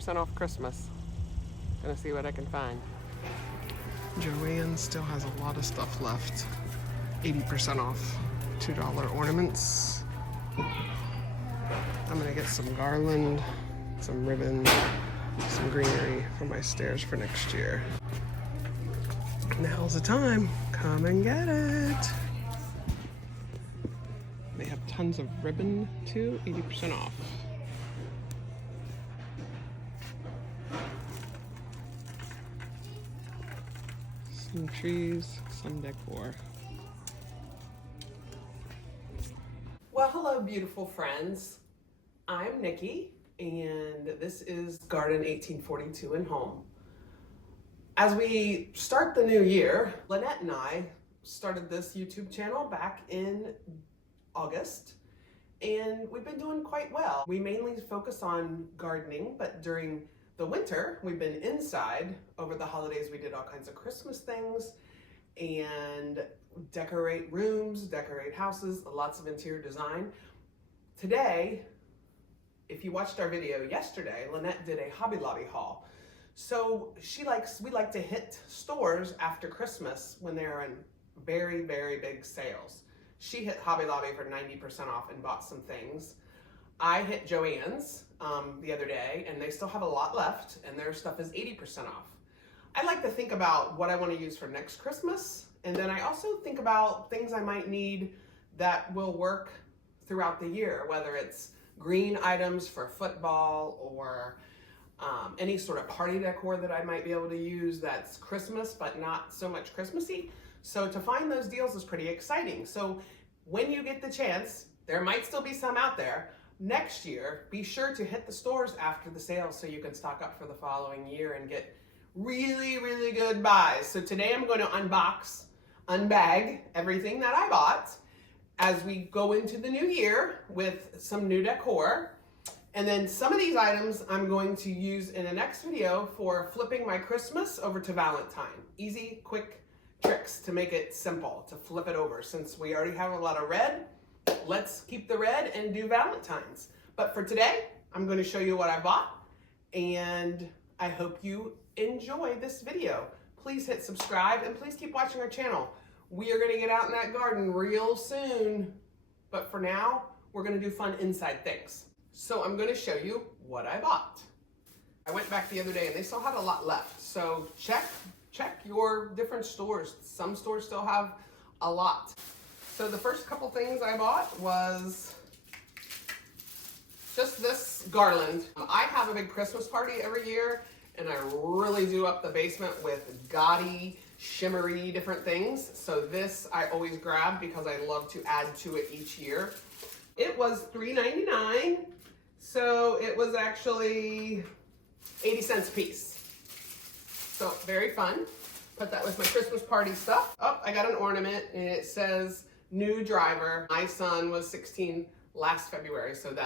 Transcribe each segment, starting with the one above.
80% off Christmas. Gonna see what I can find. Joann still has a lot of stuff left. 80% off. $2 ornaments. I'm gonna get some garland, some ribbon, some greenery for my stairs for next year. Now's the time. Come and get it. They have tons of ribbon too, 80% off. Some trees, some decor. Well, hello, beautiful friends. I'm Nikki, and this is Garden 1842 and Home. As we start the new year, Linette and I started this YouTube channel back in August, and we've been doing quite well. We mainly focus on gardening, but during the winter, we've been inside. Over the holidays, we did all kinds of Christmas things and decorate rooms, decorate houses, lots of interior design. Today, if you watched our video yesterday, Linette did a Hobby Lobby haul. So we like to hit stores after Christmas when they're in very, very big sales. She hit Hobby Lobby for 90% off and bought some things. I hit Joann's the other day, and they still have a lot left, and their stuff is 80% off. I like to think about what I want to use for next Christmas, and then I also think about things I might need that will work throughout the year, whether it's green items for football or any sort of party decor that I might be able to use that's Christmas but not so much Christmassy. So to find those deals is pretty exciting. So when you get the chance, there might still be some out there. Next year, be sure to hit the stores after the sale so you can stock up for the following year and get really, really good buys. So today I'm going to unbag everything that I bought as we go into the new year with some new decor. And then some of these items I'm going to use in the next video for flipping my Christmas over to Valentine. Easy, quick tricks to make it simple, to flip it over. Since we already have a lot of red, let's keep the red and do Valentine's. But for today, I'm going to show you what I bought, and I hope you enjoy this video. Please hit subscribe, and please keep watching our channel. We are going to get out in that garden real soon, but for now, we're going to do fun inside things. So I'm going to show you what I bought. I went back the other day, and they still had a lot left, so check your different stores. Some stores still have a lot. So the first couple things I bought was just this garland. I have a big Christmas party every year, and I really do up the basement with gaudy, shimmery different things. So this I always grab because I love to add to it each year. It was $3.99, so it was actually 80 cents a piece. So very fun. Put that with my Christmas party stuff. Oh, I got an ornament, and it says new driver. My son was 16 last February, so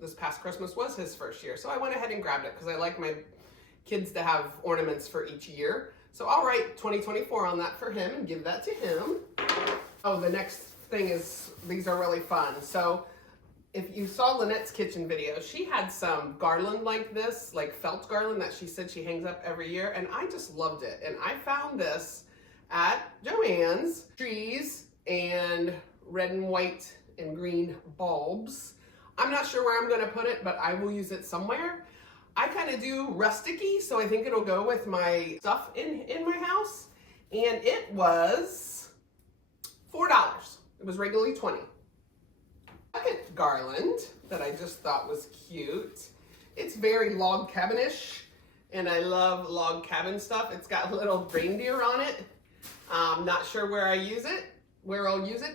this past Christmas was his first year. So I went ahead and grabbed it because I like my kids to have ornaments for each year. So I'll write 2024 on that for him and give that to him. Oh, the next thing is, these are really fun. So if you saw Linette's kitchen video, she had some garland like this, like felt garland that she said she hangs up every year, and I just loved it. And I found this at Joann's. Trees and red and white and green bulbs. I'm not sure where I'm going to put it, but I will use it somewhere. I kind of do rusticy, so I think it'll go with my stuff in my house. And it was $4. It was regularly $20. Second garland that I just thought was cute. It's very log cabin-ish, and I love log cabin stuff. It's got a little reindeer on it. I'm not sure where I'll use it,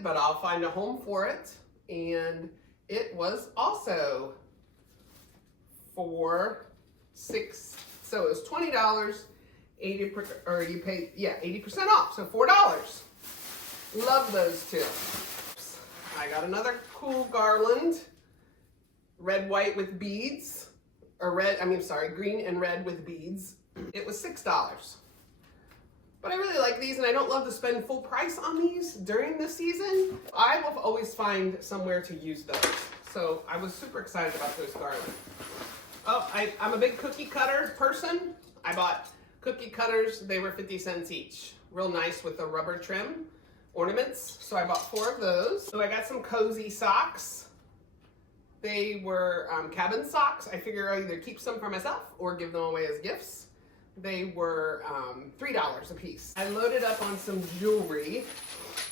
but I'll find a home for it. And it was also $6, so it was $20, 80% off, so $4. Love those two. I got another cool garland, red, white with beads, green and red with beads. It was $6. But I really like these, and I don't love to spend full price on these during the season. I will always find somewhere to use those. So I was super excited about those garlands. Oh, I'm a big cookie cutter person. I bought cookie cutters. They were 50 cents each. Real nice with the rubber trim ornaments. So I bought 4 of those. So I got some cozy socks. They were cabin socks. I figure I'll either keep some for myself or give them away as gifts. They were $3 a piece. I loaded up on some jewelry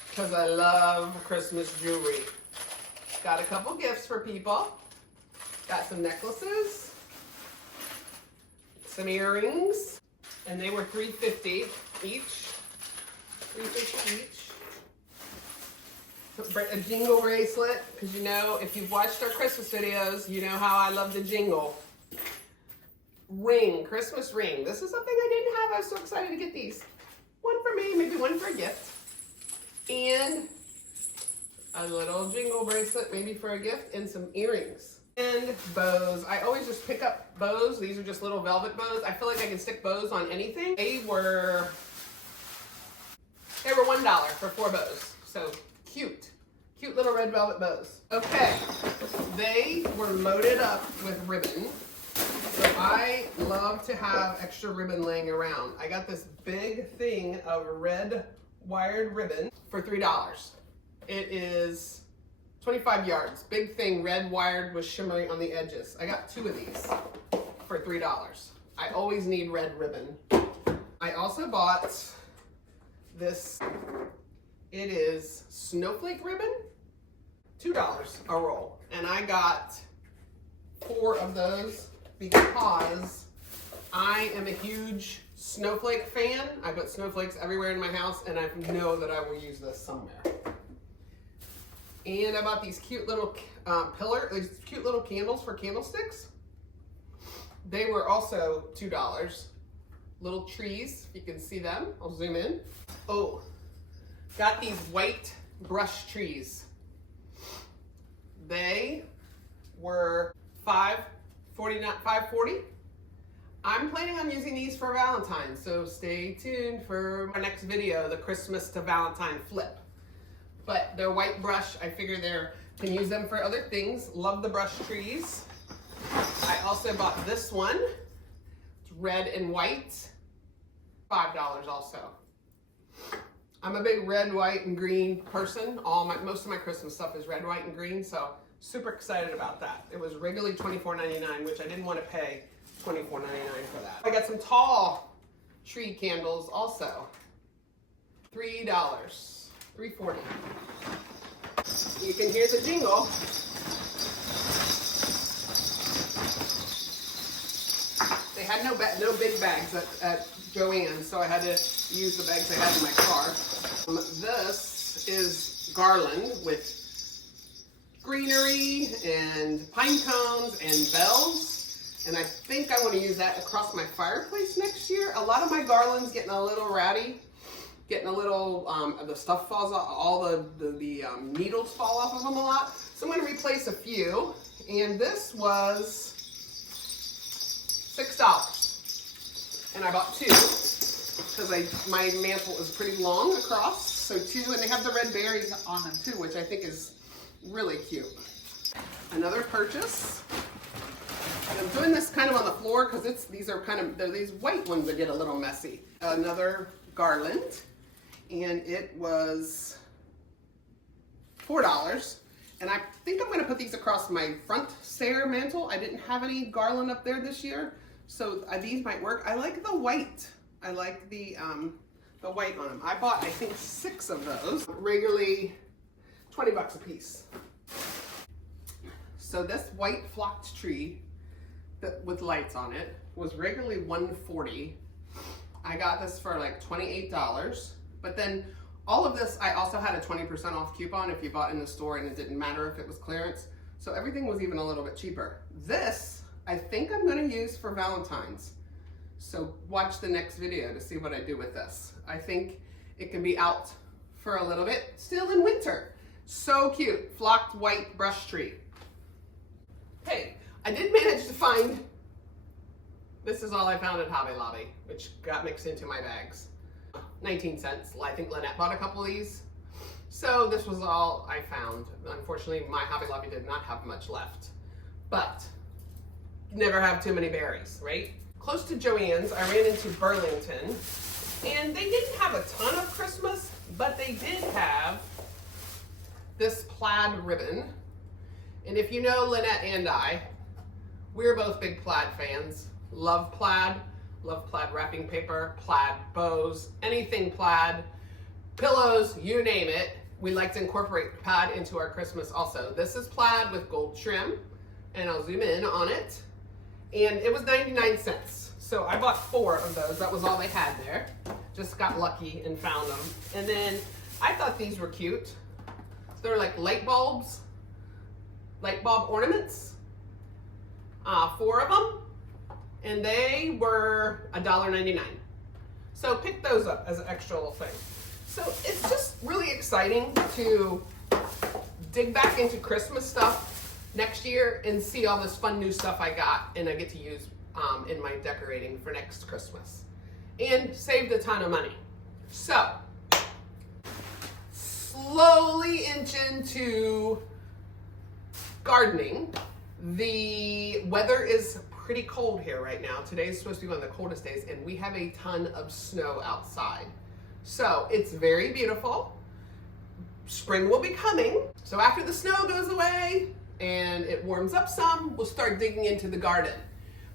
because I love Christmas jewelry. Got a couple gifts for people. Got some necklaces, some earrings, and they were $3.50 each. $3.50 each. A jingle bracelet, because you know, if you've watched our Christmas videos, you know how I love the jingle. Ring, Christmas ring. This is something I didn't have. I was so excited to get these. One for me, maybe one for a gift. And a little jingle bracelet, maybe for a gift, and some earrings. And bows. I always just pick up bows. These are just little velvet bows. I feel like I can stick bows on anything. They were $1 for 4 bows. So cute. Cute little red velvet bows. Okay. They were loaded up with ribbon. So I love to have extra ribbon laying around. I got this big thing of red wired ribbon for $3. It is 25 yards. Big thing, red wired with shimmering on the edges. I got 2 of these for $3. I always need red ribbon. I also bought this, it is snowflake ribbon, $2 a roll. And I got 4 of those because I am a huge snowflake fan. I put snowflakes everywhere in my house and I know that I will use this somewhere. And I bought these cute little these cute little candles for candlesticks. They were also $2. Little trees, you can see them. I'll zoom in. Oh, got these white brush trees. They were $5.40. I'm planning on using these for Valentine's, so stay tuned for my next video, the Christmas to Valentine flip. But they're white brush. I figure can use them for other things. Love the brush trees. I also bought this one. It's red and white. $5 also. I'm a big red, white, and green person. Most of my Christmas stuff is red, white, and green, so super excited about that. It was regularly $24.99, which I didn't want to pay $24.99 for that. I got some tall tree candles also. $3. $3.40. You can hear the jingle. They had no big bags at Joann, so I had to use the bags I had in my car. This is garland with greenery and pine cones and bells. And I think I want to use that across my fireplace next year. A lot of my garland's getting a little ratty. Getting a little, the stuff falls off, all the needles fall off of them a lot. So I'm going to replace a few. And this was $6. And I bought 2 because my mantle is pretty long across. So 2, and they have the red berries on them too, which I think is really cute. Another purchase. And I'm doing this kind of on the floor because they're these white ones that get a little messy. Another garland. And it was $4. And I think I'm going to put these across my front stair mantle. I didn't have any garland up there this year, so these might work. I like the white. I like the white on them. I bought, I think, 6 of those. Regularly $20 a piece. So this white flocked tree with lights on it was regularly $140. I got this for like $28. But then all of this, I also had a 20% off coupon if you bought in the store, and it didn't matter if it was clearance. So everything was even a little bit cheaper. This, I think I'm gonna use for Valentine's. So watch the next video to see what I do with this. I think it can be out for a little bit, still in winter. So cute, flocked white brush tree. Hey, I did manage to find, this is all I found at Hobby Lobby, which got mixed into my bags. 19 cents. I think Linette bought a couple of these. So this was all I found. Unfortunately, my Hobby Lobby did not have much left. But never have too many berries, right? Close to Joann's, I ran into Burlington, and they didn't have a ton of Christmas, but they did have this plaid ribbon. And if you know Linette and I, we're both big plaid fans. Love plaid wrapping paper, plaid bows, anything plaid, pillows, you name it. We like to incorporate plaid into our Christmas also. This is plaid with gold trim, and I'll zoom in on it. And it was 99 cents. So I bought 4 of those. That was all they had there. Just got lucky and found them. And then I thought these were cute. They're like light bulb ornaments. 4 of them. And they were $1.99. So pick those up as an extra little thing. So it's just really exciting to dig back into Christmas stuff next year and see all this fun new stuff I got and I get to use in my decorating for next Christmas. And saved a ton of money. So, slowly inch into gardening. The weather is pretty cold here right now. Today is supposed to be one of the coldest days, and we have a ton of snow outside. So it's very beautiful. Spring will be coming. So after the snow goes away and it warms up some, we'll start digging into the garden.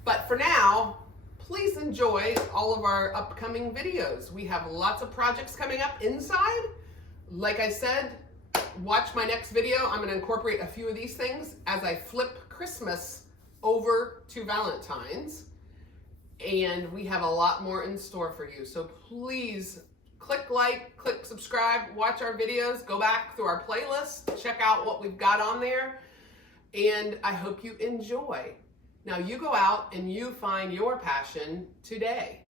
But for now, please enjoy all of our upcoming videos. We have lots of projects coming up inside. Like I said, watch my next video. I'm going to incorporate a few of these things as I flip Christmas over to Valentine's. And we have a lot more in store for you. So please click like, click subscribe, watch our videos, go back through our playlist, check out what we've got on there. And I hope you enjoy. Now you go out and you find your passion today.